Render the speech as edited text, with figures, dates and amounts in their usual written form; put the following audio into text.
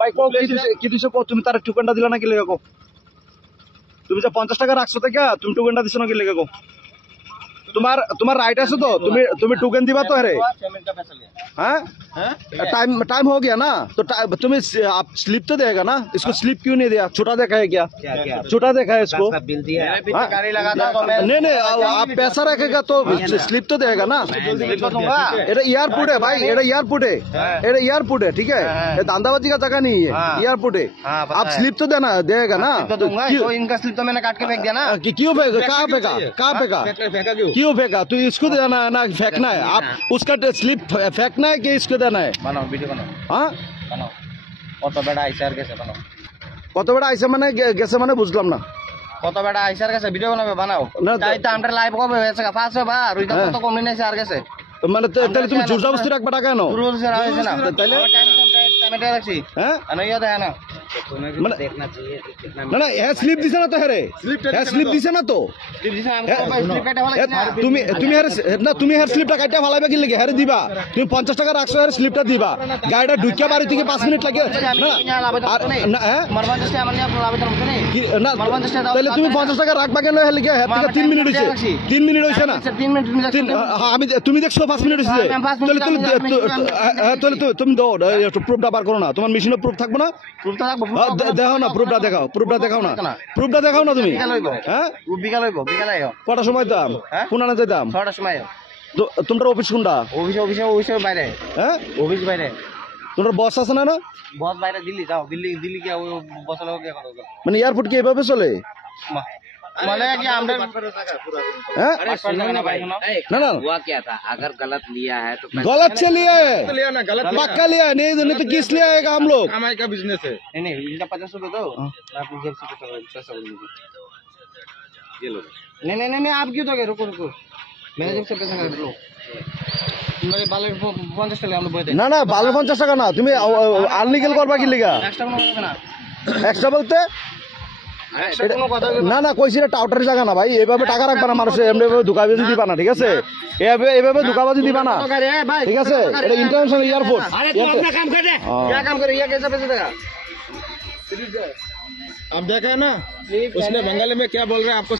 ভাই কি দিছো তুমি তার টুকেনটা দিলা না কি লেগে তুমি যে 50 টাকা রাখছো থেকে তুমি টুকেনটা দিছো না কি লেগে তোমার राइट আছে तो তুমি टोकन दिवा तो है हाँ टाइम हो गया ना तो तुम्हें आप स्लिप तो देगा ना इसको स्लिप क्यों नहीं दिया छोटा देखा है क्या छोटा देखा है इसको बिल दिया नहीं आप पैसा रखेगा तो स्लिप तो देगा ना एयरपोर्ट है भाई एयरपोर्ट है ठीक है दांदाबाजी का जगह नहीं है एयरपोर्ट है आप स्लिप तो देगा ना इनका स्लिप तो मैंने काट के फेंक दिया ना क्यों फेंका कहाँ फेंका क्यों फेंका तो इसको देना है ना फेंकना है आप उसका स्लिप फेंकना है कि इसको देना है बनाओ वीडियो बनाओ हाँ बनाओ কত বেড়া আইসার গেছে বানাও কত বেড়া আইসা মানে গেছে মানে বুঝলাম না কত বেড়া আইসার গেছে ভিডিও বানাবে বানাও তাই তো আমরা লাইভ কবে হয়েছে ফাঁস হবে আর ওইটা কত কম নিয়েছে আর গেছে মানে তাহলে তুমি জোরজা বস্তি রাখবা টাকা কেন রুলস আছে না তাহলে টাইম রাখছি হ্যাঁ আনো ইয়া দেয় না মানে দেখনা चाहिए না না এ স্লিপ দিছে না তো হ্যাঁ স্লিপ দিছে না তো তুমি হ্যার স্লিপটা কাটতে ভালাইবা কি লাগে হ্যাঁ দিবা তুমি 50 টাকা রাখছো হ্যার স্লিপটা দিবা গাড়িটা ঢুকিয়া বাড়ি থেকে 5 মিনিট লাগে না হ্যাঁ মারবানজস্টে আমার নিয়ে আপনার আবেদন করতে নেই না তাহলে তুমি 50 টাকা রাখবা কেন হ্যাঁ লিখে হ্যাঁ 3 মিনিট হইছে 3 মিনিট হইছে না 3 মিনিট আমি তুমি দেখছো 5 মিনিট হইছে তাহলে তুমি দাও প্রুফটা বার করো না তোমার মেশিনে প্রুফ থাকবে না প্রুফটা রাখবো দেখাও না প্রুফটা দেখাও না তুমি হ্যাঁ বিকাল হইব বিকাল আইও কটার সময় দাম পুনানা যেতাম 6টার সময় তোমার অফিস কোনটা অফিস বাইরে হ্যাঁ অফিস বাইরে তোমার বস আছে না বস বাইরে দিল্লি যাও দিল্লি কি বস লোক কি করো মানে এয়ারপোর্ট কি এভাবে চলে মানে কি আমরা हैं? ना हुआ क्या था अगर गलत लिया है तो गलत से लिया है पक्का लिया है नहीं तो किस लिए आएगा हम लोग हमारे का बिजनेस है नहीं इनका 50 रुपए दो आप जेब से पैसा ये लो नहीं आप क्यों दोगे रुको मैंने जेब से पैसा कर लो मेरे बाल 50 টাকা আমরা বইতে না বালের 50 টাকা না তুমি আনলিগেল করবা কি লিগা এক্সট্রা কোনো হবে না এক্সট্রা বলতে না কইছি না টাউটারের জায়গা না ভাই এইভাবে টাকা রাখবা না মানুষ এমনিভাবে ধোকাবাজি দিবা না ঠিক আছে এইভাবে ধোকাবাজি দিবা না ঠিক আছে এটা ইন্টারন্যাশনাল এয়ারপোর্ট काम करे ये कैसे पैसे देगा आप देखा है ना उसने बंगाली में क्या बोल रहे हैं आपको